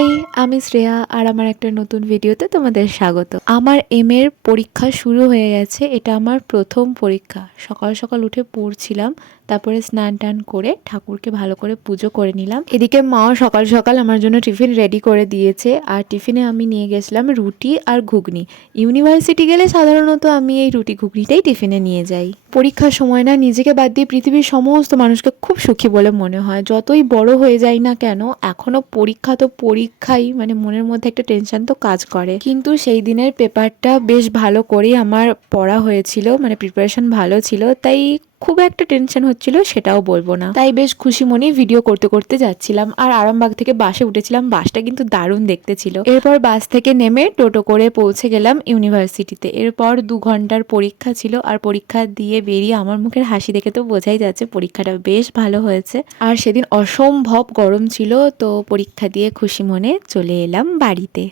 High, আমি শ্রেয়া আর আমার একটা নতুন ভিডিওতে তোমাদের স্বাগত। আমার এর পরীক্ষা শুরু হয়ে গেছে। এটা আমার প্রথম পরীক্ষা। সকাল সকাল উঠে পড়ছিলাম, তারপরে স্নান টান করে ঠাকুরকে ভালো করে পুজো করে নিলাম। এদিকে মাও সকাল সকাল আমার জন্য টিফিন রেডি করে দিয়েছে, আর টিফিনে আমি নিয়ে গেছিলাম রুটি আর ঘুগনি। ইউনিভার্সিটি গেলে সাধারণত আমি এই রুটি ঘুগনিটাই টিফিনে নিয়ে যাই। পরীক্ষার সময় না নিজেকে বাদ দিয়ে পৃথিবীর সমস্ত মানুষকে খুব সুখী বলে মনে হয়। যতই বড় হয়ে যাই না কেন, এখনো পরীক্ষা তো পরীক্ষাই, মানে মনের মধ্যে একটা টেনশন তো কাজ করে। কিন্তু সেই দিনের পেপারটা বেশ ভালো করেই আমার পড়া হয়েছিল, মানে প্রিপারেশন ভালো ছিল, তাই খুব একটা টেনশন হচ্ছিল সেটাও বলবো না। তাই বেশ খুশি মনেই ভিডিও করতে করতে যাচ্ছিলাম। আর আরামবাগ থেকে বাসে উঠেছিলাম। বাসটা কিন্তু দারুণ দেখতে ছিল। এরপর বাস থেকে নেমে টোটো করে পৌঁছে গেলাম ইউনিভার্সিটিতে। এরপর 2 ঘন্টার পরীক্ষা ছিল, আর পরীক্ষা দিয়ে বেরিয়ে আমার মুখের হাসি দেখে তো বোঝাই যাচ্ছে পরীক্ষাটা বেশ ভালো হয়েছে। আর সেদিন অসম্ভব গরম ছিল, তো পরীক্ষা দিয়ে খুশি মনে চলে এলাম বাড়িতে।